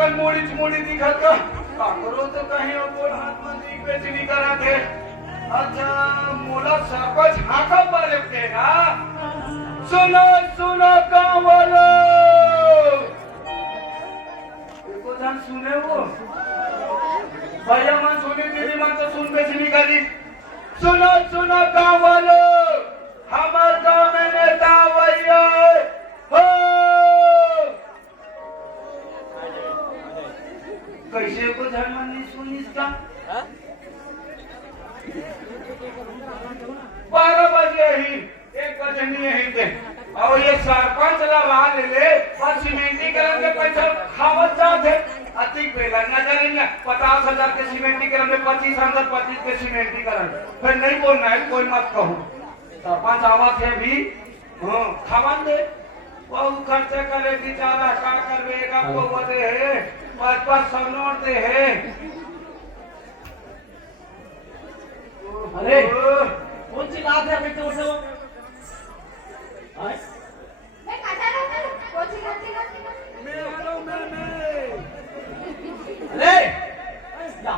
कल मोड़ी दिखत का काकरो तो कहीं और हाथ में दी बेचनी करा थे। अच्छा मोला सरपंच हाका पर के ना सुनो गांव वालों को जान सुने वो भैया मन सुनी दीदी मन तो सुन बेचनी करी। सुनो गांव वालों हमार गांव में नेता भैया हो कैसे को झरमनी सुनिस का 12 बजे ही 1 बजे नहीं है थे और ये सरपंच लगा ले और सीमेंटी कलर के पैसा खावत जाते अतिक बेला न जाने 50,000 के सीमेंटी कलर में 25,025 के सीमेंटी कलर फिर नहीं बोलना है कोई मत कहो सरपंच आवत है भी खावन दे वो खर्चा करे बेचारा का करवेगा को बदे है 5-5 नोट दे है। अरे कौन सी बात है बेटे उठो मैं काटा रहा हूं कौन सी बात मैं अरे या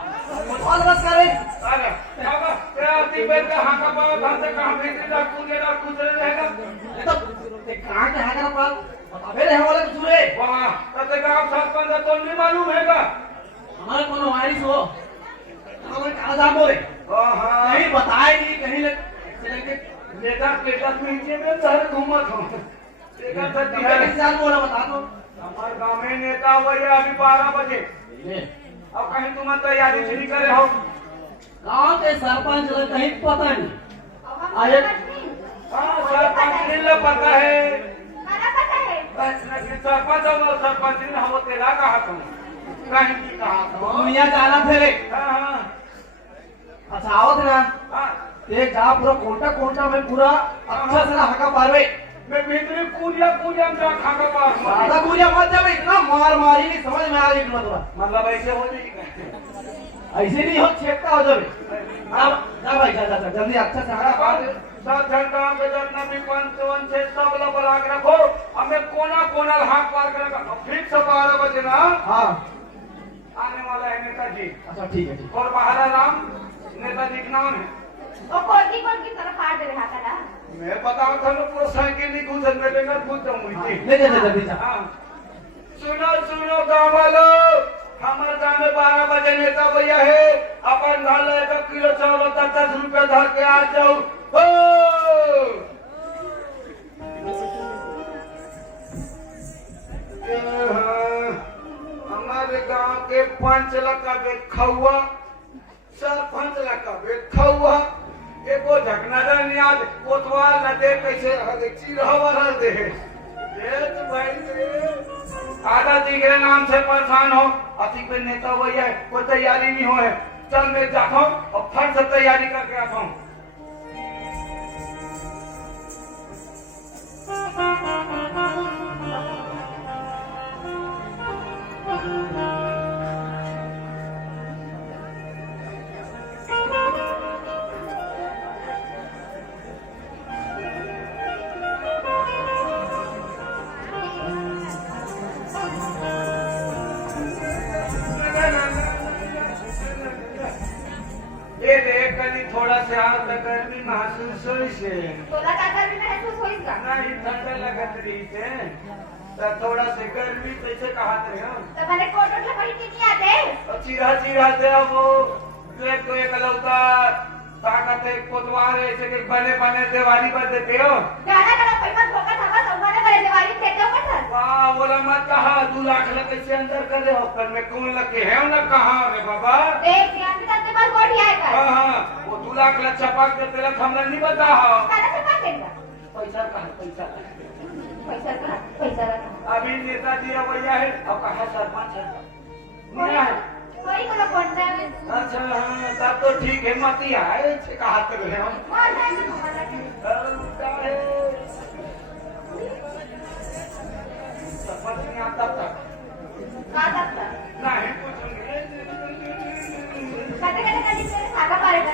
कौन बस करे अरे बाबा तेरा ती बेट का हां का बाबा धान से कहां भेज दे कूदेगा कूदरे रहेगा ये तो कहां के हां का पाल बतावे रहे वाले कुछ रे वाह तते का आप सरपंच तो नहीं मालूम हैगा हमारे कोनो वारिस हो हमारे कहां जा बोले हां नहीं बताए नहीं कहीं लेके नेता नीचे में घर घूमत हो देखा था किस जान बोला बता दो हमारे गांव में नेता भैया अभी 12 बजे अब कहीं तुम तैयारी शुरू करे हो गांव के सरपंच लोग कहीं पता नहीं आए हां सरपंच ने पता है मारा पता है बस सरपंच और सरपंच ने हम तेला कहा तुम कहीं की कहा तो दुनिया जाना थे रे हां अच्छा आवत ना हां ते जा पूरा कोटा में पूरा अच्छा से हका पारवे मैं भीतरी पूजा में जा खाका पास दादा पूजा मत जावे इतना मार मारी नहीं समझ में आ रही तुम्हारा मतलब ऐसे हो जाएगी ऐसे नहीं हो छेकता हो जावे जा भाई जा जल्दी अच्छा से हका पार 7 घंटा पे जितना भी पंचवन से सब लोग बना के रखो हमें कोना हाथ पार करेगा फिर से 12 बजे ना हां आने वाला है नेताजी। अच्छा ठीक है ठीक और बहारा राम नेताजी का नाम है और कौन की तरफ फाड़ दे रहा था ना मैं बताऊं था ना पूरा साइकिल नहीं घुसन में लेकर कूद जाऊंगी ले जल्दी जा हाँ सुनो गाँव वालों हमारे गाँव में 12 बजे नेता भैया है अपन धान लेकर किलो चावल 10 रुपया धर के आ जाओ हमारे गांव के 5 लाख का बेखौआ सरपंच लगा बेखौआ एको झकनादा नहीं आज कोतवाल न दे कैसे चिरहवर दे भाई आधा जी के नाम से परेशान हो अति पे नेता भैया कोई तैयारी नहीं हो है चल मैं जाता हूँ और फट से तैयारी करके आता हूँ। ये देख कहीं थोड़ा से हाथ गर्मी महसूस हुई से तोला का गर्मी महसूस होई का नहीं ठंडा लगत रही थे तो थोड़ा से गर्मी कैसे कहते हैं तो मैंने कोट ले पड़ी नहीं आते और चिरा दे वो एक तो एक लौता ताकत एक कोतवाल ऐसे के बने दिवाली पर देते हो गाना गाना पैसा धोखा था संभाले करे दिवाली देते हो सर वाह बोला मत कहा 2 लाख लग कैसे अंदर कर दे कर में कौन लगे है ना कहा रे बाबा देख ध्यान से करते बार गोटी आए कर हां वो 2 लाख लग छपाक के तेरा हमरा नहीं बता हो सारा से पास देगा पैसा पैसा रखा अभी नेताजी भैया है अब कहा सरपंच है नहीं है कोई को कौन सा है अच्छा हाँ तब तो ठीक है मत ही आए कहा कर रहे हम कौन सा है सरपंच नहीं आता तक का सकता नहीं कुछ कटे कटे सागा पारेगा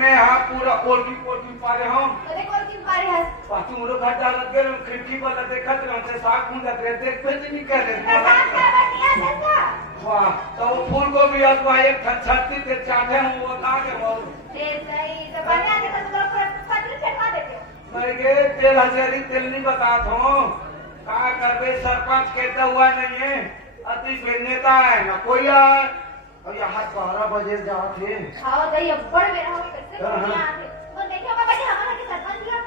मैं हाँ पूरा पोल्ट्री पारे हम अरे कौन की पारे है तुमरो घर डालत गए खिड़की पर देखत रहते साग भूंजत रहे देख पे नहीं कर रहे साग का बनिया देखा वाह तो वो फूल को भी आपको एक छत्ती के चाटे हम वो खा के बहुत तो बने आने का तो पत्र छटवा देते हो मैं के तेल हजारी तेल नहीं बतात हूँ का करबे सरपंच कहता हुआ नहीं है अति पे नेता है ना कोई आए अब यहाँ 12 बजे जाते आओ गई अब्बड़ मेरा हो कैसे दुनिया आते तो देखियो बाबा जी हमारा के सरपंच दिया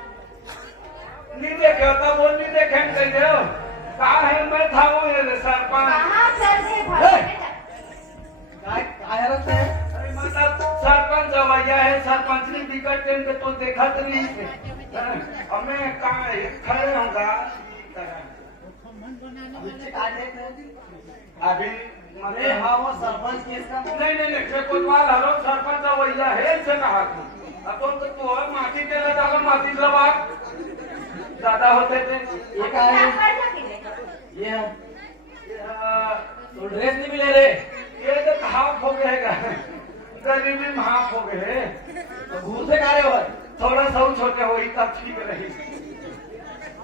नहीं देखे तो वो नहीं देखे कह दे का है मैं था वो ये सरपंच कहां चल दे भाई काय हरत है अरे मतलब सरपंच भैया है सरपंच ने विकट टेम के तो देखा तो नहीं थे हमें कहाँ खड़े होगा अभी अरे हाँ वो सरपंच केस का नहीं से कोतवाल हरो सरपंच भैया है से कहा तू अपन तो माटी देला डालो माटी लगा ज्यादा होते थे ये का है ये है तो ड्रेस नहीं मिले रे ये तो हाफ हो गएगा गरीबी में हाफ हो गए तो घूर से का रे हो थोड़ा सा छोटे हो तब ठीक रही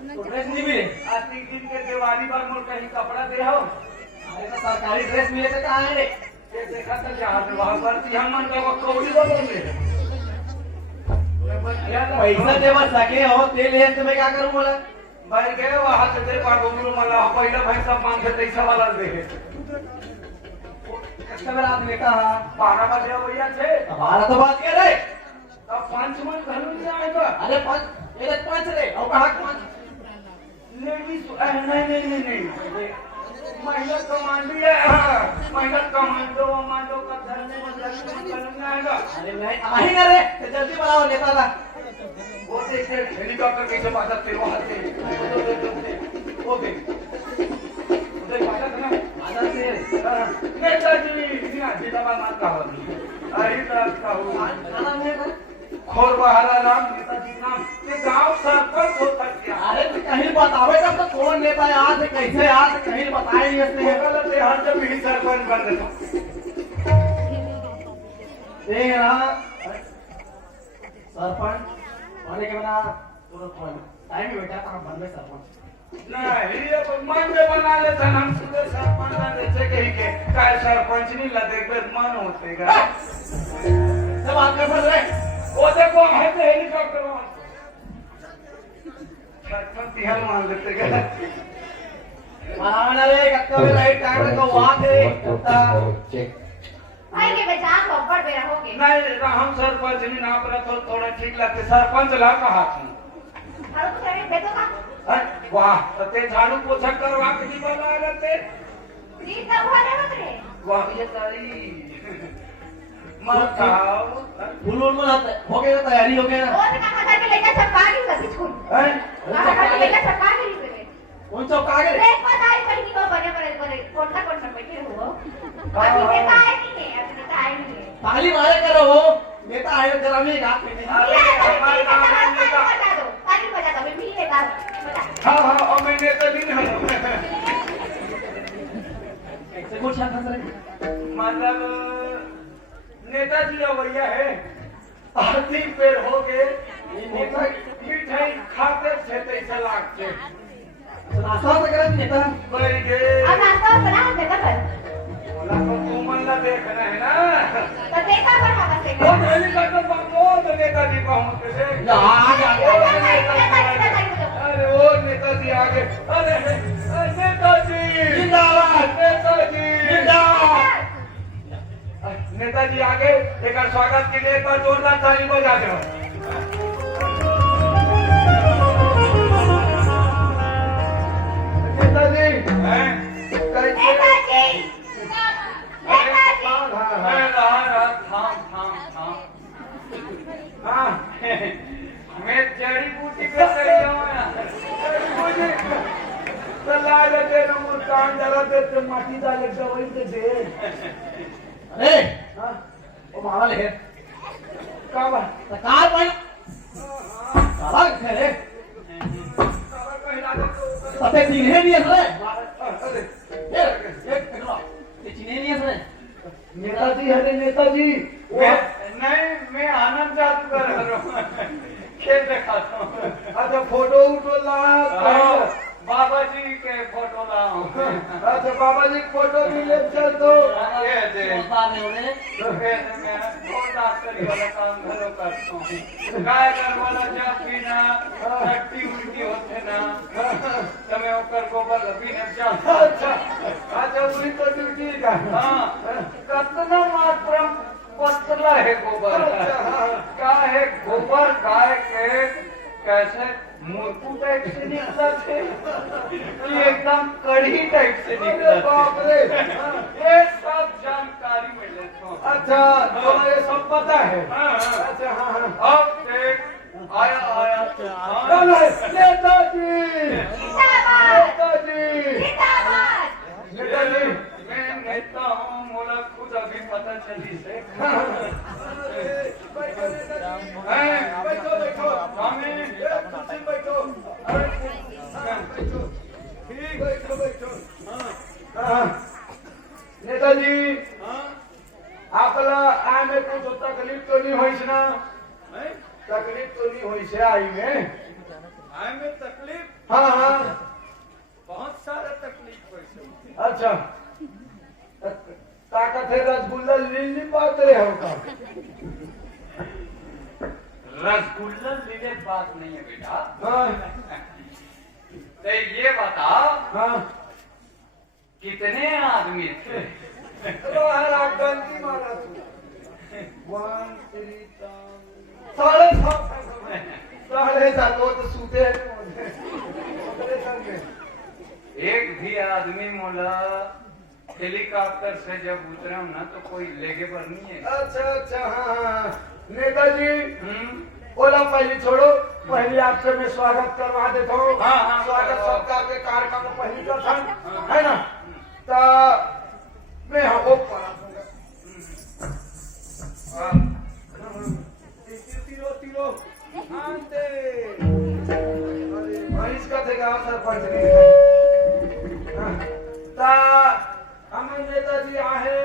तो ड्रेस नहीं मिले आज 3 दिन के दिवाली पर मोर कहीं कपड़ा दे हो अरे तो सरकारी ड्रेस मिले तो कहाँ है रे ये देखा तो जहाँ से वहाँ पर हम मन का कौड़ी बोलेंगे पैसा दे बस सके हो तेल है तो मैं क्या करूँ बोला भाई गए वहाँ से दे पागुरु मला पहले भाई सब मांग के पैसा वाला दे कितना मेरा आदमी का 12 बजे भैया थे हमारा तो बात कर रहे अब 5 मन घर में जाएगा अरे पाँच ये तो 5 रे और कहाँ 5 लेडीज नहीं महिला कमांडी है महिला कमांडो का धरने में आएगा अरे नहीं नहीं कर रहे तो जल्दी बनाओ नेता ला वो देख हेलीकॉप्टर कैसे बाजा तेरे वहां से वो देख उधर बाजा था ना आधा से नेताजी जी दबा मत कहो अरे तक कहो खाना में खोर बहारा नाम नेताजी नाम ये गांव सरपंच होता क्या अरे तो कहीं बतावे तब तो कौन नेता है आज कैसे आज कहीं बताए नहीं इसने गलत है हर जब ही सरपंच बन गया देख रहा सरपंच होने के बिना तुरंत टाइम ही बैठा था बन में सरपंच नहीं अब मन में बना लेते हम सीधे सरपंच ना जैसे कहीं के काय सरपंच नहीं लगे फिर मन होतेगा सब आगे बढ़ रहे वो देखो है तो हेलीकॉप्टर वहां सरपंच तिहार मान लेते क्या माना रे कक्का में राइट टाइम को वहां थे भाई के बचा अब्बड़ मेरा हो गए नहीं हम सरपंच नहीं ना पर तो थोड़ा ठीक लगते सरपंच ला कहा थी और तो करे देखो का वाह तो ते झाड़ू पोछा करवा के नहीं बना रहते जी तब वाले मत रे वाह ये तारी मत खाओ फूल उल हो गया तैयारी हो गया और कहां घर के लेकर छपा दी सब कुछ कहां घर के लेकर छपा दी रे कौन सा कागे देख पता है कहीं को बने कौन सा बैठे हो अभी नेता है कि नहीं अभी नेता है नहीं ताली मारे करो हो नेता आए जरा में गात में बता दो ताली बजा दो मैं भी नेता बता हाँ और मैं नेता नहीं हूँ कैसे कुछ आता सर मतलब नेताजी भैया है आधी पेड़ हो गए मिठाई खाते थे पैसा लागते नाश्ता तो करे नेता बैठ गए अब नाश्ता बना देगा सर बोला तो तुमन ला देख रहे हैं ना तो देखा पर हवा से वो हेलीकॉप्टर बंगो तो नेताजी पहुंच गए अरे वो नेताजी आ गए अरे नेताजी जिंदाबाद नेताजी जिंदाबाद नेताजी आगे एक स्वागत के लिए एक बार जोरदार ताली बजा दो नेताजी मैं जड़ी बूटी पे चली कान जरा दे माटी डाले दवाई दे अरे ओ मारा ले का बा सरकार भाई साला करे सते दिन है नहीं है ये चीने नहीं है नेताजी हरे नेताजी मैं आनंद जादू कर रहा हूँ खेल दिखाता हूँ अच्छा फोटो उठो ला बाबा जी के फोटो ला हूँ। अच्छा बाबा जी फोटो भी ले चल तो ये दे। होता नहीं होने मैं बहुत डॉक्टरी वाला काम घरों करता हूँ। काय कर वाला जब भी ना टट्टी उल्टी होते ना तमें ओकर गोबर अभी न जा। अच्छा अच्छा वही तो ड्यूटी का हाँ कितना मात्रा पतला है गोबर का है गोबर गाय के कैसे मुर्कू टाइप से निकला थे कि एकदम कड़ी टाइप से निकला बाप रे ये सब जानकारी मिले तो अच्छा तो ये सब पता है हाँ, हाँ। अच्छा हाँ हाँ अब देख आया आया चलो नेताजी जिंदाबाद नेताजी जिंदाबाद नेताजी मैं नेता हूँ मोला खुद अभी पता चली से बैठो नेताजी हैं? बैठो बैठो स्वामी कुर्सी बैठो अरे बैठो ठीक बैठो बैठो हाँ नेताजी आपला आय में कुछ तकलीफ तो नहीं हुई ना तकलीफ तो नहीं हुई से आई में आय में तकलीफ हाँ हाँ बहुत सारा तकलीफ हुई अच्छा ताकत है रसगुल्ला लीली बात रहे हो का रसगुल्ला लेने बात नहीं है बेटा हाँ तो ये बता हाँ कितने आदमी थे आप गलती मारा तू 1 3 साढ़े सात वो तो सूते एक भी आदमी मोला हेलीकॉप्टर से जब उतरे ना तो कोई लेगे पर नहीं है अच्छा अच्छा हाँ हाँ नेताजी हम्म ओला पहले छोड़ो पहले आपसे मैं स्वागत करवा देता हूँ हाँ, हाँ, स्वागत हाँ। सत्कार के कार्यक्रम में पहली का था हाँ। है ना तो मैं हमको करा तीरो तीरो आंते अरे मरीज का देगा सरपंच ता हमें नेताजी आहे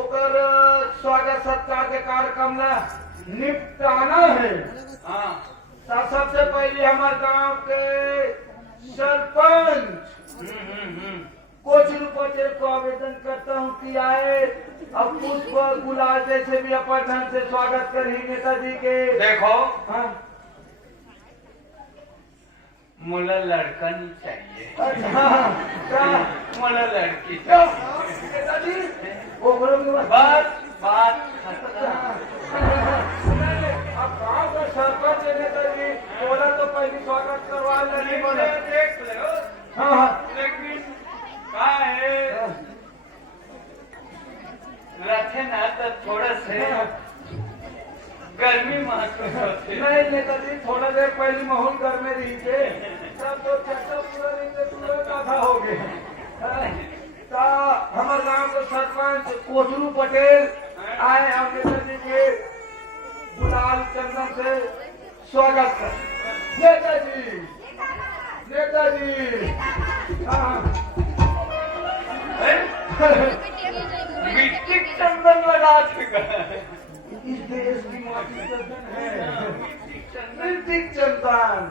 ओकर स्वागत सत्कार के कार्यक्रम ला निपटाना है हाँ ता सबसे पहले हमारे गांव के सरपंच कुछ रुपये को आवेदन करता हूँ कि आए अब पुष्प गुलाल जैसे भी अपन ढंग से स्वागत करी नेताजी के देखो हाँ मोला लड़का नहीं चाहिए अच्छा मोला लड़की क्या चाहिए नेताजी वो बोलो कि बस बात खत्म अब गांव का सरपंच है नेताजी बोला तो पहले स्वागत करवा नहीं बोला देख ले हाँ हाँ लेकिन का है रखे ना तो थोड़ा से गर्मी महसूस होती है नहीं नेताजी थोड़ा देर पहले माहौल घर में रही थे तब तो चक्कर पूरा नहीं थे पूरा काथा हो गए ता हमारे गांव के सरपंच कोटरू पटेल आए हम नेताजी के गुलाल चंदन से स्वागत कर नेताजी नेताजी हाँ मिट्टी चंदन लगा चुका इस देश की माटी चंदन है ऋतिक चंदन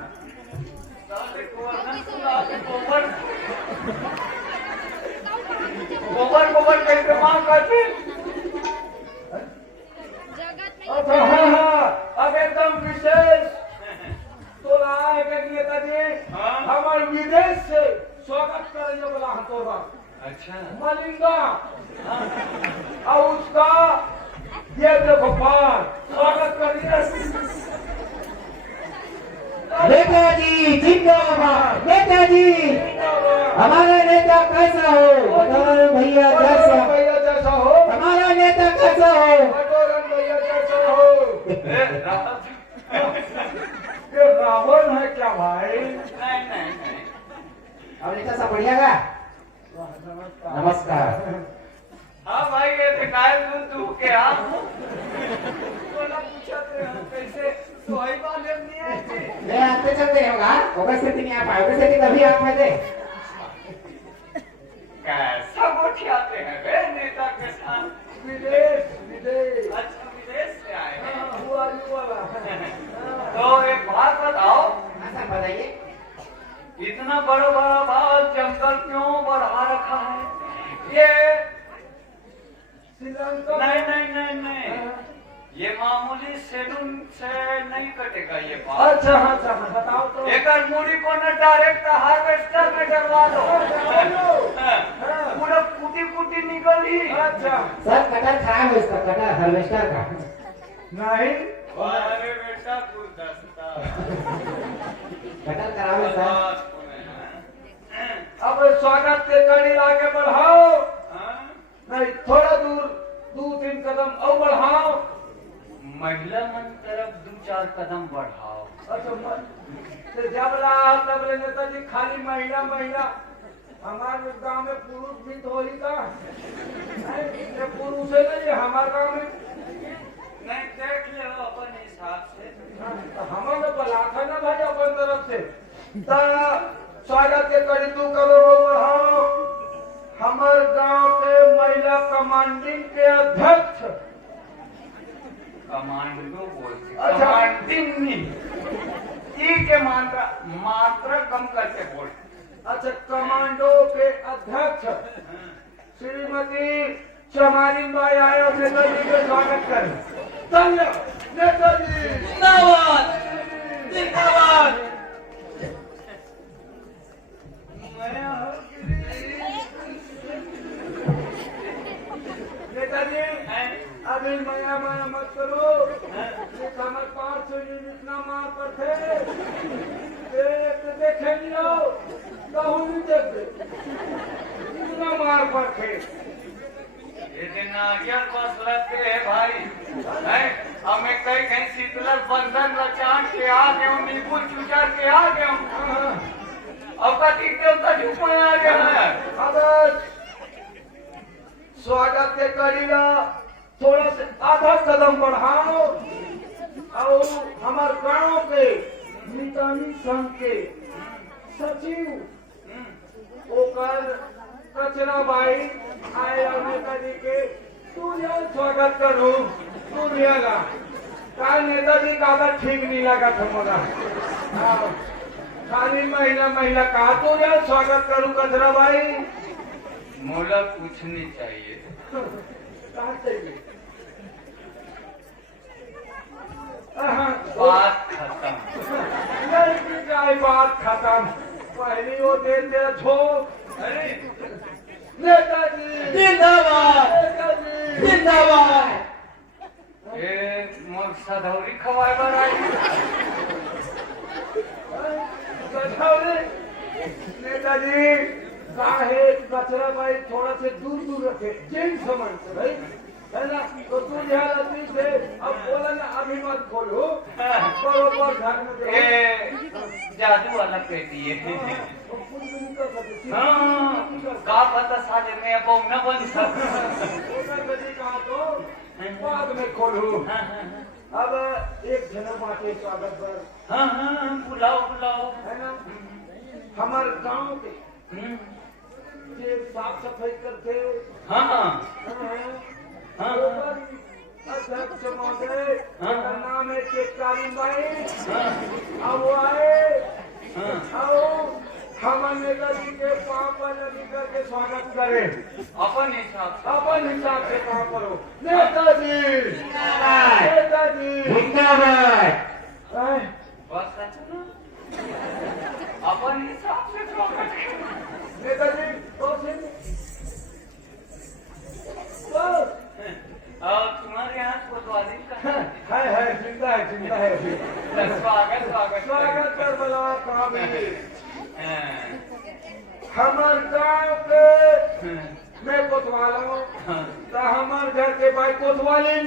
गोबर गोबर कैसे मांग करते अच्छा हाँ हाँ अब एकदम विशेष तो रहा है कि नेताजी हाँ? हमारे विदेश से स्वागत करेंगे बोला हतोबा अच्छा मलिंगा और उसका ये देखो पार स्वागत करिए नेताजी जिंदाबाद नेताजी हमारा नेता कैसा हो बटोरन भैया जैसा भैया जैसा हो हमारा नेता कैसा हो बटोरन भैया जैसा हो ये रावण है क्या भाई नहीं नहीं नहीं अब नेता साहब बढ़िया का नमस्कार हाँ भाई ये दिखाए तू क्या बोला पूछा कैसे सोई वाले नहीं आए थे मैं आते चलते होगा होगा से नहीं आ पाए होगा से तभी आप में थे कैसा गोठियाते हैं बे नेता के साथ विदेश विदेश अच्छा विदेश से आए हैं हुआ वाला तो एक बात बताओ हाँ सर बताइए इतना इतना बड़ा बड़ा भाव जंगल क्यों बढ़ा रखा है? ये श्रीलंका नहीं नहीं नहीं नहीं, ये मामूली सैलून से नहीं कटेगा ये बाल। अच्छा हाँ अच्छा हाँ, बताओ तो। एक मुड़ी को न डायरेक्ट हार्वेस्टर में डलवा दो, पूरा कुटी कुटी निकली। अच्छा सर कटर खराब है इसका, कटर हार्वेस्टर का। नहीं अरे बेटा कुछ दस्ता कटर खराब है सर। अब स्वागत के कड़ी आगे बढ़ाओ। नहीं थोड़ा दूर 2-3 कदम और बढ़ाओ। महिला मन तरफ 2-4 कदम बढ़ाओ। अच्छा तो जब रहा तब ले नेताजी खाली महिला महिला। हमारे गांव में पुरुष भी तो ही का ये पुरुष है ना, ये हमारे गांव में नहीं देख ले अपन हिसाब से। तो हमारे बला था ना भाई अपन तरफ से। तो स्वागत के कड़ी 2 कदम और बढ़ाओ। हमारे गांव के महिला कमांडिंग के अध्यक्ष कमांडो बोलते, अच्छा। कमांडिंग नहीं, ई के मात्रा कम करके बोल। अच्छा कमांडो के अध्यक्ष श्रीमती चमारी बाई आए और नेताजी का स्वागत करें। धन्यवाद नेताजी। जिंदाबाद जिंदाबाद। नेताजी अभी माया माया मत करो। ये कमर 500 यूनिट ना मार पर थे देखे लियो कहूँ नहीं देखते इतना मार पर थे। ये दिन नारियल बस लगते है भाई, हैं? हमें कहीं कहीं शीतलर बंधन रचान के आ गए हूँ, नींबू चुचार के आ गए हूँ। अब का देवता झूठ में आ गया है। अब स्वागत के करीला थोड़ा से आधा कदम बढ़ाओ और हमारे गांव के मितानी संघ के सचिव ओकर कचरा बाई आए और नेताजी के तू यहाँ स्वागत करूँ तू लियागा का नेताजी का आदत ठीक नहीं लगा था मुझे। खाली महिला महिला कहा तू यहाँ स्वागत करूँ कचरा बाई। मोला कुछ नहीं चाहिए, कहाँ चाहिए? बात खत्म। नहीं काय बात खत्म। पहली वो दे तेरा छोड़। अरे नेताजी जिंदाबाद नेताजी जिंदाबाद। ये मोर सधौरी खवाए बर आई। नेताजी काहे कचरा भाई थोड़ा से दूर दूर रखे जेन सामान से भाई है ना। तो तू यहाँ लती से अब बोला ना अभी मत खोलो बरोबर घर में देखो। ये जादू वाला पेटी है। तो कुछ भी नहीं कर सकते। हाँ, का पता साले में अब न बन सकता। नेताजी कहा तो बाद में खोलो। अब एक जनम बाटे स्वागत पर हाँ हाँ बुलाओ बुलाओ। है ना। हमारे गांव के ये साफ सफाई करते हाँ हाँ हाँ। अध्यक्ष महोदय हाँ। का नाम है चेतकालीन बाई। हाँ अब वो आए हाँ। आओ हम नेताजी के पाँव पर लगी करके स्वागत करें। अपन हिसाब से अपन हिसाब से काम करो। नेताजी नेताजी जिंदाबाद। आए, बस अपन हिसाब से स्वागत करो। नेताजी बस और तुम्हारे यहाँ कोतवाली का है चिंता है अभी। स्वागत स्वागत स्वागत कर बोला कहाँ भी हाँ, हमारे गांव के मैं कोतवाल हूँ। हाँ, तो हमारे घर के भाई कोतवाली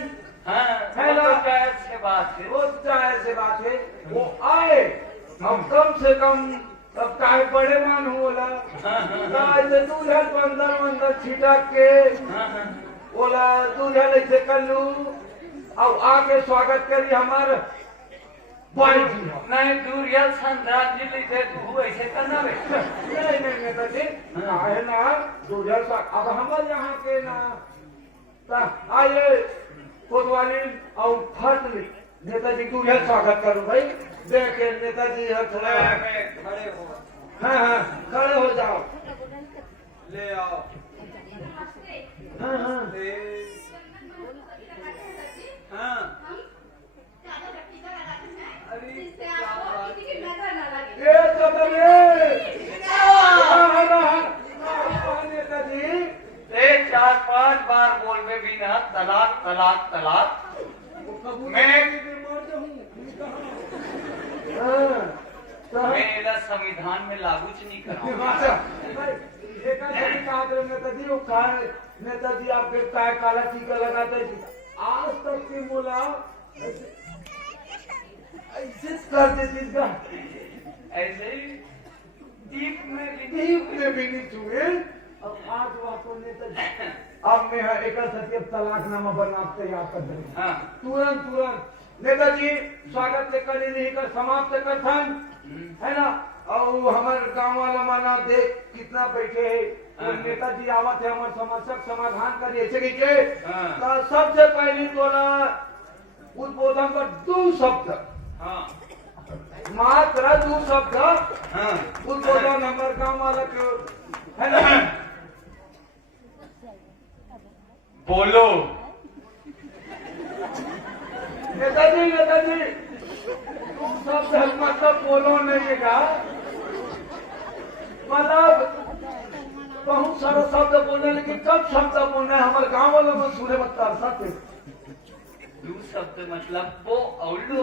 हाँ, है ना? वो तो जायज से बात है। वो चाहे से बात है वो आए हम कम से कम अब काहे बड़े मान होला ऐसे दूल्हन अंदर छिटक के हाँ, हाँ, बोला दूल्हन ऐसे कर लू अब आके स्वागत करी हमारे भाई जी। नहीं दूरियल श्रद्धांजलि दे तू ऐसे करना बे। नहीं नेताजी काहे ना दूल्हन अब हमारे यहाँ के ना आइए कोतवाली और फट ली नेताजी दूल्हन स्वागत करूँ भाई देखे नेताजी खड़े हो हाँ हाँ खड़े हो जाओ। ले आओ। हाँ हाँ ले। हाँ। अरे ये तो नेताजी ते 4-5 बार बोल में भी ना तलाक तलाक तलाक मैं मेरा संविधान में लागू नहीं कराऊंगा। नेताजी वो नेताजी आपके काय काला टीका लगाते आज तक की बोला ऐसे कर देती का ऐसे ही दीप में भी नहीं छुए। अब आज वास्तव नेताजी अब मैं एक तलाकनामा बना तैयार कर देंगे। हाँ। तुरंत नेताजी स्वागत से कर नहीं कर समाप्त कर है ना। और हमारे गांव वाला माना देख कितना बैठे है। नेताजी आवत है हमारे समस्या समाधान करिए के तो सबसे पहले तो ना उद्बोधन पर 2 शब्द मात्र 2 शब्द उद्बोधन हमारे गांव वाला के है ना। बोलो नेताजी 2 शब्द मतलब बोलो नहीं का मतलब बहुत सारा शब्द बोलने लेकिन कब शब्द बोलना है हमारे गांव वालों में सुने बता सकते 2 शब्द मतलब वो और लो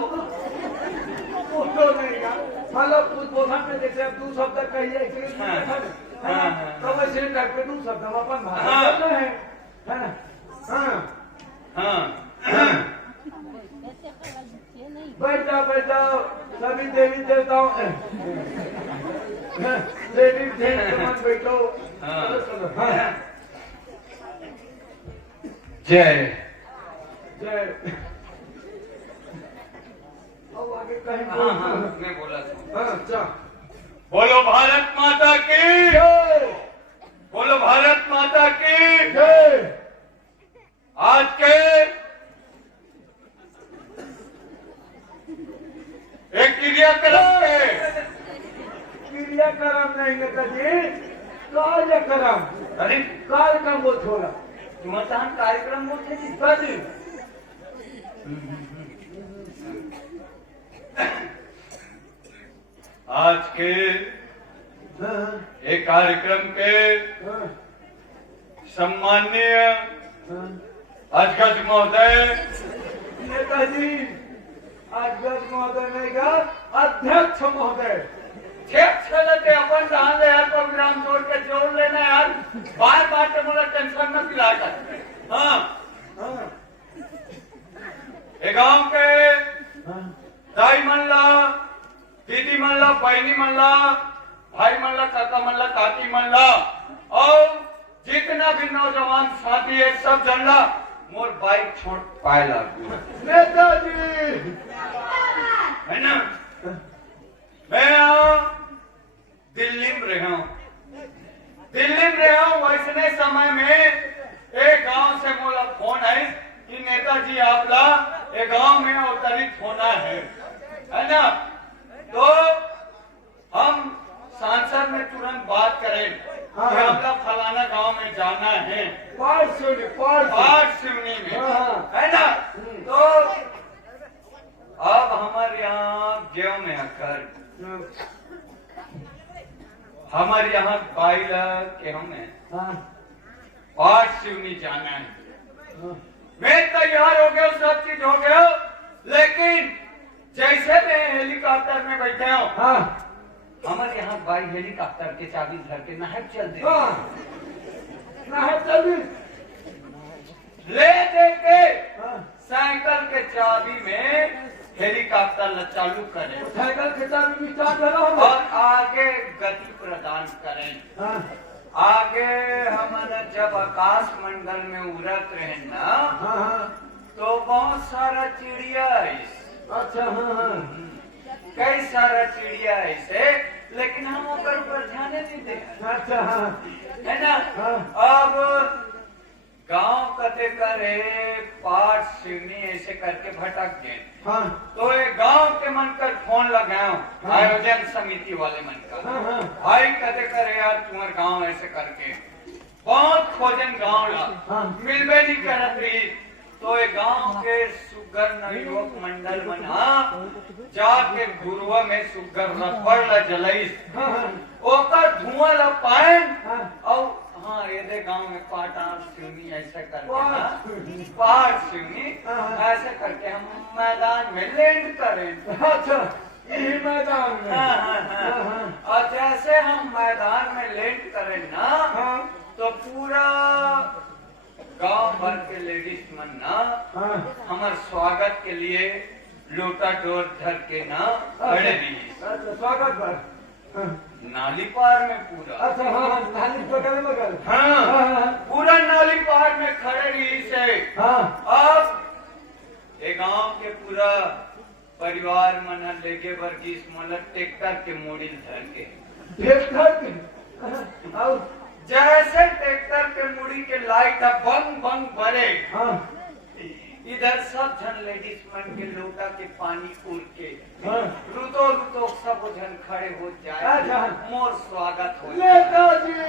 बोलो नहीं का मतलब उद्बोधन में जैसे अब 2 शब्द कहिए तो वैसे टाइप के 2 शब्द हम अपन भाषा है ना। हाँ बैठ जाओ सभी देवी देवताओं देवी देवता बैठो। जय जय अब आगे कहीं मैं बोला अच्छा बोलो भारत माता की जय बोलो भारत माता की जय। आज के एक क्रियाक्रम नहीं नेताजी कार्यक्रम अरे कार्यक्रम वो छोड़ा मतदान कार्यक्रम बोलते जी नेताजी आज के एक कार्यक्रम के सम्माननीय अध्यक्ष महोदय नेताजी अध्यक्ष महोदय नहीं का अध्यक्ष महोदय ते अपन ध्यान दे यार प्रोग्राम छोड़ के जोड़ लेना यार बार तो मुझे टेंशन न पिला कर। हाँ एक गांव के दाई मल्ला दीदी मल्ला बहनी मल्ला भाई मल्ला काका मल्ला काकी मल्ला और जितना भी नौजवान साथी है सब जनला मोर बाइक छोड़ पाए लागू नेताजी है ना। मैं यहाँ दिल्ली में रहा हूँ वैसने समय में एक गांव से मोला फोन है कि नेताजी आपला एक गांव में अवतरित होना है ना। तो हम सांसद में तुरंत बात करें कि हमला फलाना गांव में जाना है पाठ सिवनी में है ना। तो अब हमारे यहाँ गेव में आकर हमारे यहाँ बाइला के हमें पाठ सिवनी जाना है। मैं तैयार हो गया सब चीज हो गया लेकिन जैसे मैं हेलीकॉप्टर में बैठे हूँ हमारे यहाँ बाई हेलीकॉप्टर के चाबी धर के नहर चल दे ले दे के साइकिल के चाबी में हेलीकॉप्टर चालू करें साइकिल के चाबी भी स्टार्ट करो और आगे गति प्रदान करें। आगे हमारा जब आकाश मंडल में उड़त रहे ना तो बहुत सारा चिड़िया अच्छा कई सारा चिड़िया ऐसे लेकिन हम ऊपर ध्यान नहीं दे अच्छा है ना। अब गांव कते करे पाठ सिवनी ऐसे करके भटक गए। हाँ तो एक गांव के मन कर फोन लगाओ आयोजन समिति वाले मन का। हाँ भाई कदे करे यार तुम्हारे गांव ऐसे करके बहुत खोजन गांव ला हाँ। मिलबे नहीं करत रही। तो ये गांव के सुगर नवयुवक मंडल मना जाके गुरुआ में सुगर रपड़ ला जलईस ओकर धुआं ला पाएन और हाँ ये दे गांव में पाटार सिवनी ऐसे करके पाठ सिवनी ऐसे करके हम मैदान में लैंड करें। अच्छा यही मैदान में। और जैसे हम मैदान में लैंड करें ना तो पूरा गांव भर के लेडीज मन ना हमारे स्वागत के लिए लोटा डोर धर के ना खड़े रही। अच्छा स्वागत पर नाली पार में पूरा। अच्छा हाँ नाली बगल बगल। हाँ पूरा नाली पार में खड़े रही से। हाँ अब ये गांव के पूरा परिवार मन लेके वर्गीस मतलब ट्रैक्टर के मोड़िल धर के और जैसे ट्रैक्टर के मुड़ी के लाइट बंग बंग भरे इधर सब जन लेडीज मन के लोटा के पानी उड़ के रुतो रुतो सब जन खड़े हो जाए मोर स्वागत हो नेताजी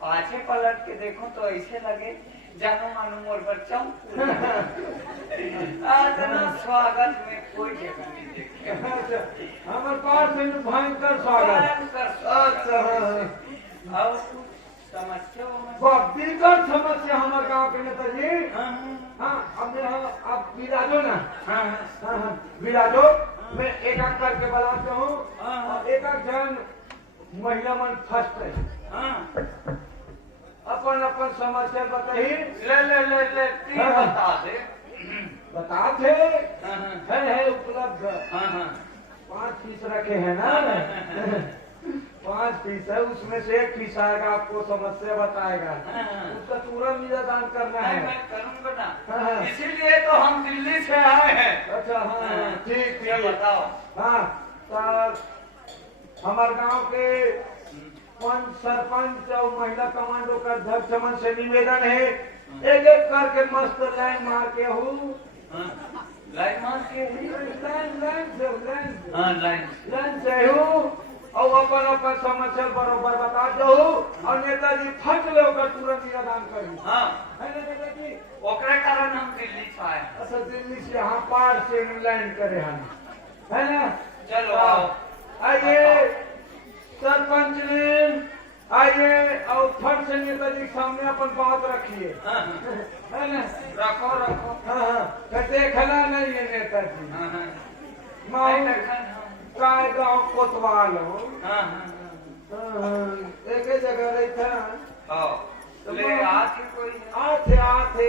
पाछे पलट के देखो तो ऐसे लगे जानो मानो मोर बच्चा इतना स्वागत में कोई जगह नहीं देखे। हमारे पास में भयंकर स्वागत। अच्छा और समस्या भीतर समस्या हमारे गाँव के नेताजी। हाँ अब विराजो ना। हाँ विराजो मैं एक एक करके बताता हूँ। एक एक जन महिला मन फर्स्ट है अपन अपन समस्या बताई। ले तीन बता दे। बता थे है उपलब्ध। 5 पीस रखे हैं ना 5 पीस है उसमें से 1 पीस आएगा आपको समस्या बताएगा उसका तुरंत निदान करना है। मैं करूंगा ना इसीलिए तो हम दिल्ली से आए हैं। अच्छा हाँ ठीक ये बताओ। हाँ तो हमारे गांव के पंच सरपंच और महिला कमांडो का अध्यक्ष मन से निवेदन है एक एक करके मस्त लाइन मार के हूँ। लाइन मार के लाइन से हूँ और अपन अपन समस्या बरोबर बता दो और नेताजी फट लो कर तुरंत निदान करूँ। हाँ है ना नेताजी। ओकरे कारण हम दिल्ली से आए। अच्छा दिल्ली से यहाँ पार से लैंड करे हम है ना। चलो आओ आइए सरपंच ने आइए और फट से नेताजी के सामने अपन बात रखिए है ना। रखो रखो। हाँ देखना नहीं है नेताजी। काय गाँव कोतवाल हो एक ही जगह रहता ले आके कोई आते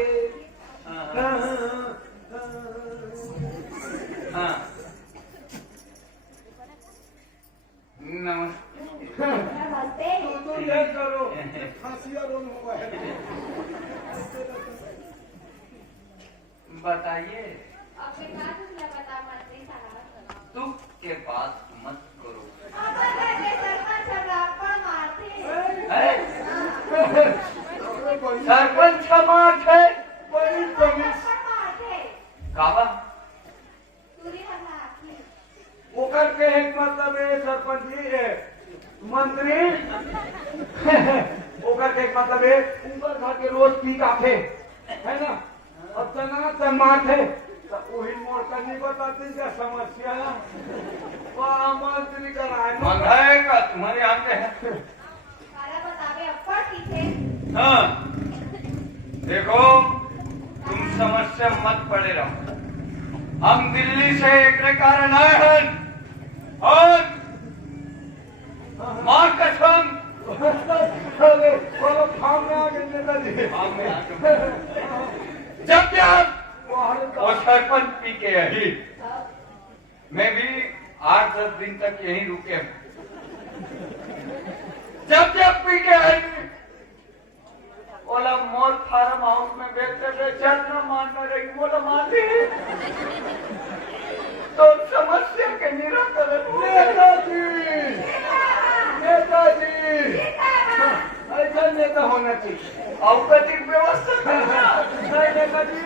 नमस्ते। तू ये करो खांसिया रोन हुआ है। बताइए आपके क्या कुछ बता मंत्री साहब। तू के बात मत करो। अपन घर के सरपंच रापड़ मारते सरपंच का मार्च है बड़ी कमिस काबा ओकर के एक मतलब है सरपंच जी है मंत्री ओकर के एक मतलब है ऊपर घर के रोज पी काफे है ना। अब तना तमाट है तो वही मोड़ करनी बताती क्या समस्या वहाँ मंत्री कराए मंगाए का तुम्हारे आगे है। बतावे अप्पड़ पीछे। हाँ देखो तुम समस्या मत पड़े रहो। हम दिल्ली से एक कारण आए हैं और मां कसम बोलो फार्म में आ गए नेताजी। जब जब वो सरपंच पी के यही मैं भी 8-10 दिन तक यहीं रुके। जब जब पी के आई बोला मोर फार्म हाउस में बैठते बेचैन न मानना रही बोला मानती तो समस्या के निराकरण नेताजी ऐसा नेता होना चाहिए। औकतिक व्यवस्था करना। नहीं नेताजी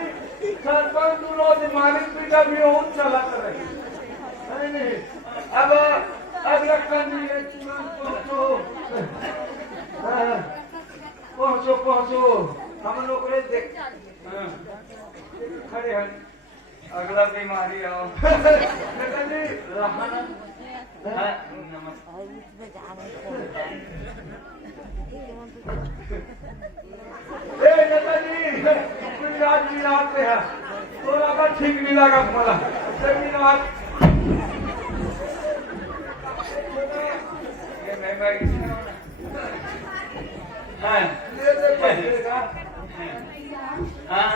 सरपंच रोज मालिक पीटा भी बहुत चला करे नहीं अब लखन जी पहुंचो हम लोग देख खड़े हैं अगला बीमारी आओ। नेताजी रहना नमस्कार। नेताजी गुजरात मिलाद पे है थोड़ा सा ठीक नहीं लगा मला मिलाद ये मैं भाई हाँ ले दे पड़ेगा हाँ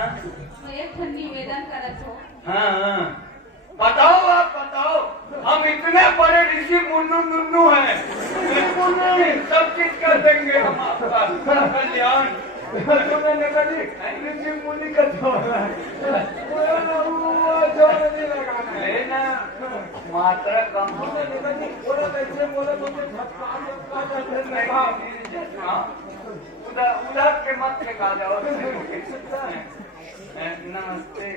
मैं एक निवेदन करत हो। हाँ बताओ आप बताओ हम इतने बड़े ऋषि मुन्नू नुन्नू हैं सब चीज कर देंगे हम आपका कल्याण। सुने नेताजी ऋषि मुनि का जोड़ है जोड़ नहीं लगाना है लेना मात्रा कम हो। नेताजी बोला कैसे बोला मुझे झटका उधर उधर के मत फेंका जाओ। नमस्ते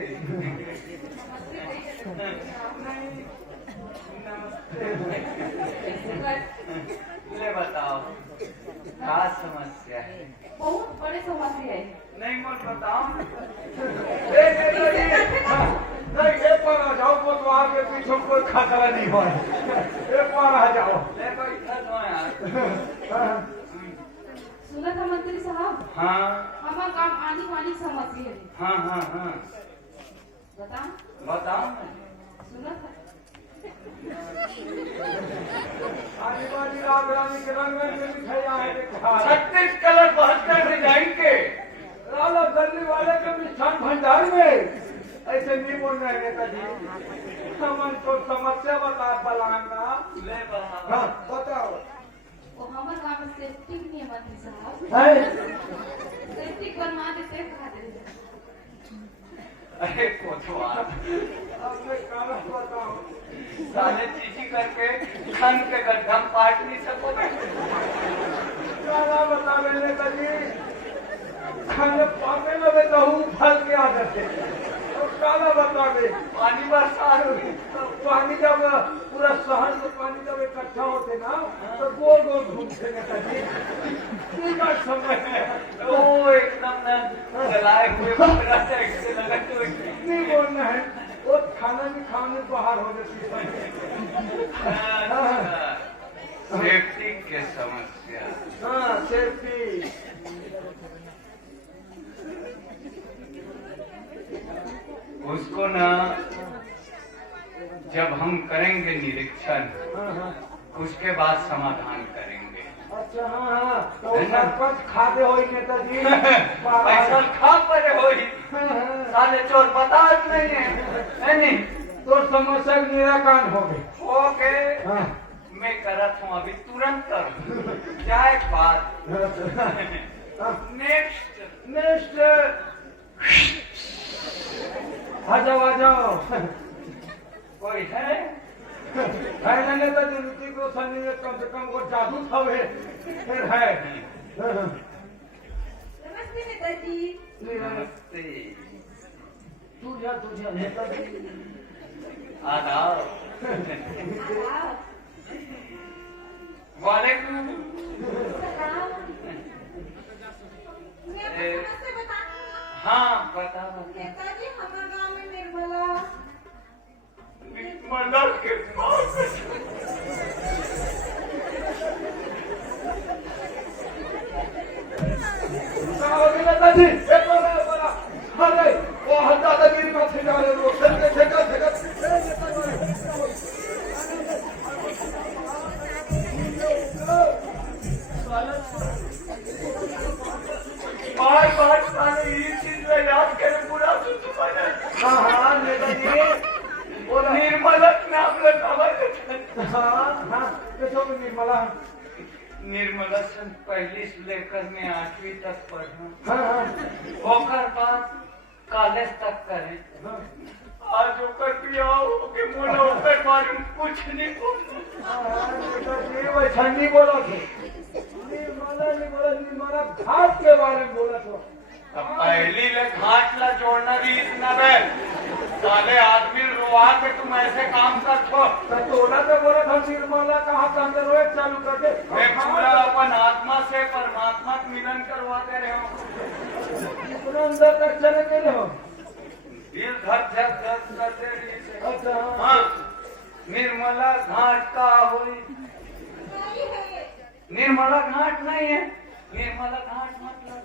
ले बताओ क्या समस्या है? बहुत बड़े समस्या है। नहीं मत बताओ। नहीं एक बार आ जाओ कोतवाल के पीछे कोई खतरा नहीं हो एक बार आ जाओ ले तो इधर दो यार। सुना था मंत्री साहब हाँ हमारा काम आनी वाली समस्या है। हाँ हाँ हाँ बताओ बताओ। सुना था आने वाली रात रानी के रंग में मिठाई आए देखा 36 कलर 72 डिजाइन के लाला दिल्ली वाले के मिष्ठान भंडार में ऐसे नहीं बोल रहे नेताजी हमन को समस्या बता बलाना ले बताओ। हाँ बताओ वो हमारे काम में सेफ्टी नहीं है मंत्री साहब। है सेफ्टी बनवा देते खाते अरे कोतवाल आपने कारण बताओ साले चीची करके खन के गड्ढा में पाट नहीं सकोगे। काला बता रहे नेताजी खाने पापे में बेतहू फल के आदत है और काला बता रहे पानी बरसात हुई पानी जब पूरा शहर में पानी जब इकट्ठा होते ना तो गोल गोल घूमते नेताजी ठीक है समय है ओ एकदम न जलाए हुए बकरा से ऐसे लगा तो नहीं बोलना है वो खाना भी खाने बाहर हो जाती है सेफ्टी के समस्या। हाँ सेफ्टी उसको ना जब हम करेंगे निरीक्षण उसके बाद समाधान करेंगे। अच्छा हाँ तो सरपंच खाते हो नेताजी पैसा खा पड़े हो साले चोर बता नहीं है नहीं तो समस्या निराकरण हो गई ओके हाँ मैं करत हूँ अभी तुरंत कर क्या एक बात नेक्स्ट नेक्स्ट आ जाओ कोई है है नेताजी ऋतिक रोशन ने कम से कम वो जादू था वे फिर है नमस्ते नेताजी। नमस्ते तू जा नेताजी आदाब वालेकुम हाँ बता नेताजी हमारे गांव में निर्मला मदर के नेताजी एक बड़ा अरे वो हटा दादागिरी में से जा रहे हो ठेका बार साले ये चीज में याद करे पूरा हाँ नेताजी वो निर्मलक नाम लगा हाँ कैसे निर्मला निर्मला से पहली से लेकर मैं 8वीं तक पढ़ा हाँ ओकर बाद कॉलेज तक करे आज ओकर बियाह होके मोला ओकर बारे में कुछ नहीं बोलना नेताजी वैसा नहीं बोला थे निर्मला ने बोला निर्मला घाट के बारे में बोला तो पहली ले घाट ला जोड़ना भी इतना बे साले आदमी रुआ के तुम ऐसे काम करते तोला तो बोला था निर्मला कहा था अंदर रोए चालू कर दे मैं पूरा अपन आत्मा से परमात्मा का मिलन करवाते रहे हो इतना अंदर तक चले गए हो दिल धक धक धक करते रही अच्छा हाँ निर्मला घाट का हुई निर्मला घाट नहीं है निर्मला घाट मतलब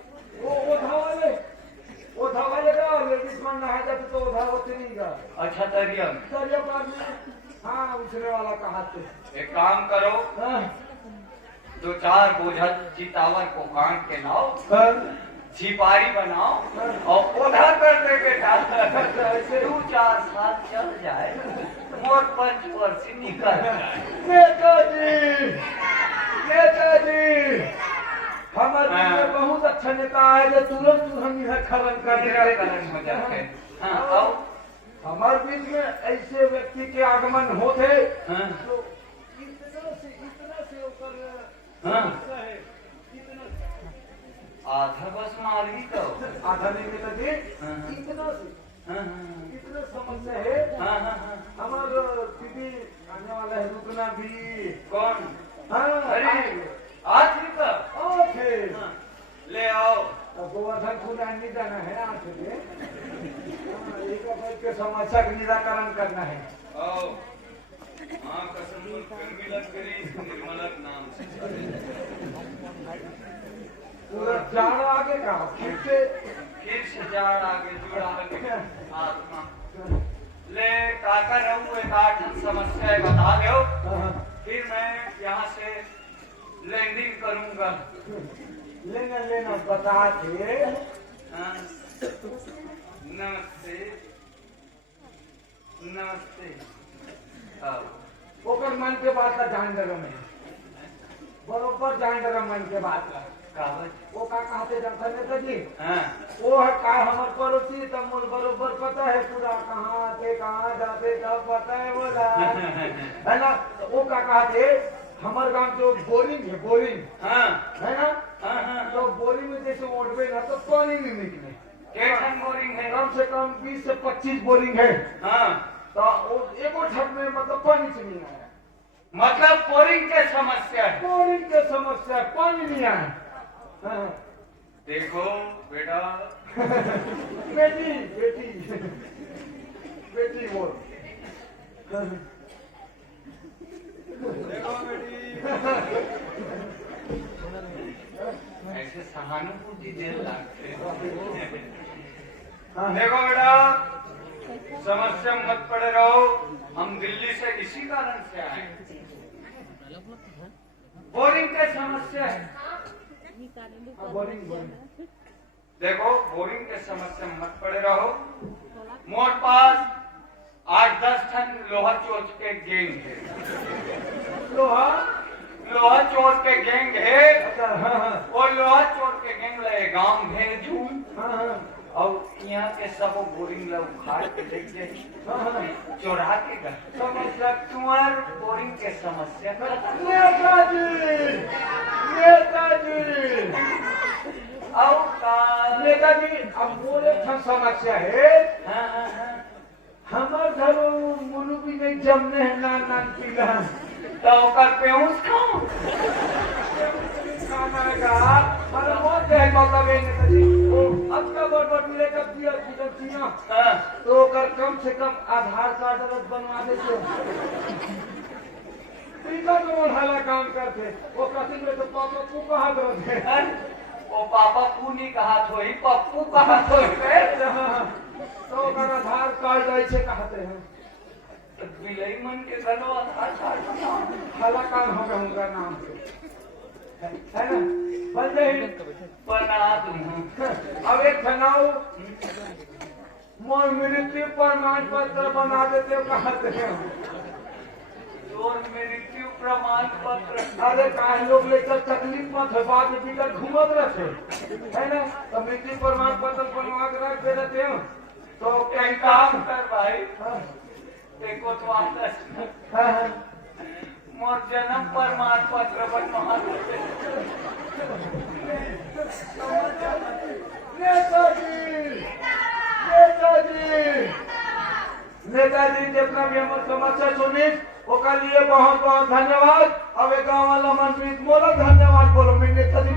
वो धावाले का लेडीज मन नहा जाते तो धावते नहीं का अच्छा तरिया दरिया पार में हाँ उछले वाला कहा थे एक काम करो हाँ, 2-4 बोझा चितावर को काट के लाओ हाँ, झिपारी बनाओ और उधर कर दे बेटा 2-4 साल चल जाए मोर 5 वर्ष निकल जाए नेताजी हमारे में बहुत अच्छा नेता है जो तुरंत हम इधर खलन कर देगा हाँ आओ हमारे बीच में ऐसे व्यक्ति के आगमन होते हाँ तो इतना से ऊपर हाँ आधा बस मारी तो आधा नहीं नेताजी हाँ। इतना से हाँ इतना समस्या है हाँ हाँ हमारे दीदी आने वाला है रुकना भी कौन हाँ अरे आज ही का ओके हाँ, ले आओ गोवर्धन नहीं जाना है आज से एक अप्रैल के समस्या का निराकरण करना है आओ हाँ कसम मिलत करी निर्मलक नाम से पूरा जाड़ आगे का फिर से जाड़ आगे जुड़ा लगे आत्मा ले काका रहूं एक 8 समस्या है बता दो फिर मैं यहाँ से लैंडिंग करूंगा लेना बता थे हाँ, नमस्ते नमस्ते आओ ओकर मन के बात का जान जगह में बरोबर जान जगह मन के बात का कागज वो का कहते जानता नेता जी हाँ वो है का हमारे पड़ोसी तब मुझे बरोबर पता है पूरा कहाँ आते कहाँ जाते सब पता है बोला है ना वो का कहते हमारे गांव जो बोरिंग है बोरिंग हाँ है ना हाँ हाँ तो बोरिंग में जैसे उठबे ना तो पानी नहीं निकले कैसन बोरिंग है कम से कम 20 से 25 बोरिंग है हाँ तो एको छत में मतलब पानी से नहीं आया मतलब बोरिंग के समस्या है बोरिंग के समस्या पानी नहीं आया हाँ। देखो बेटा बेटी बेटी बेटी बोल देखो बेटी ऐसे सहानुभूति देने लगते हाँ। देखो बेटा समस्या मत पड़े रहो हम दिल्ली से इसी कारण से आए बोरिंग की समस्या है हाँ, बोरिंग बोरिंग देखो बोरिंग के समस्या में मत पड़े रहो मोर पास 8-10 टन लोहा चोर के गैंग है लोहा चोर के गैंग है अच्छा हाँ हाँ वो लोहा चोर के गैंग ले गांव भेजू हाँ हाँ और यहाँ के सब बोरिंग ला उखाड़ के लेके जाए हाँ हाँ चोरा के घर समस्या तुम्हार बोरिंग के समस्या नेताजी और का नेताजी अब बोले समस्या है हाँ हाँ हाँ हमार घर मुलू भी नहीं जमने हैं नान पीला तो ओकर पेऊस खाओ खाना का पर मौत है मौका में नेताजी ओ अब का बड़ मिले कब दिया चिया हाँ तो ओकर कम से कम आधार कार्ड बनवा दे तो टीका तो हाला काम करते वो कथी में तो पापा को कहा दो हाँ? वो पापा पू नहीं कहा थो ही पप्पू कहा थो तो ओकर आधार कार्ड ऐसे कहते हैं बिलई मन के गलो आधार कार्ड बनाओ हाला काम होगा उनका नाम से है ना बन जाए बना दूँ अब एक बनाओ मोर मृत्यु प्रमाण पत्र बना देते हो कहते हैं और मृत्यु प्रमाण पत्र अरे काहे लोग लेकर तकलीफ मत है बाद में बिगड़ घूमत रहते है ना तो मृत्यु प्रमाण पत्र बनवा के रख दे देते हो तो कहीं एक काम कर भाई हाँ, देखो तो आता हाँ, हाँ। मोर जन्म प्रमाण पत्र बनवा दे नेताजी जितना भी हमारे समस्या सुनी ओका लिए बहुत बहुत धन्यवाद। अब एक गाँव वाला मनप्रीत बोलो धन्यवाद बोलो। मैं नेताजी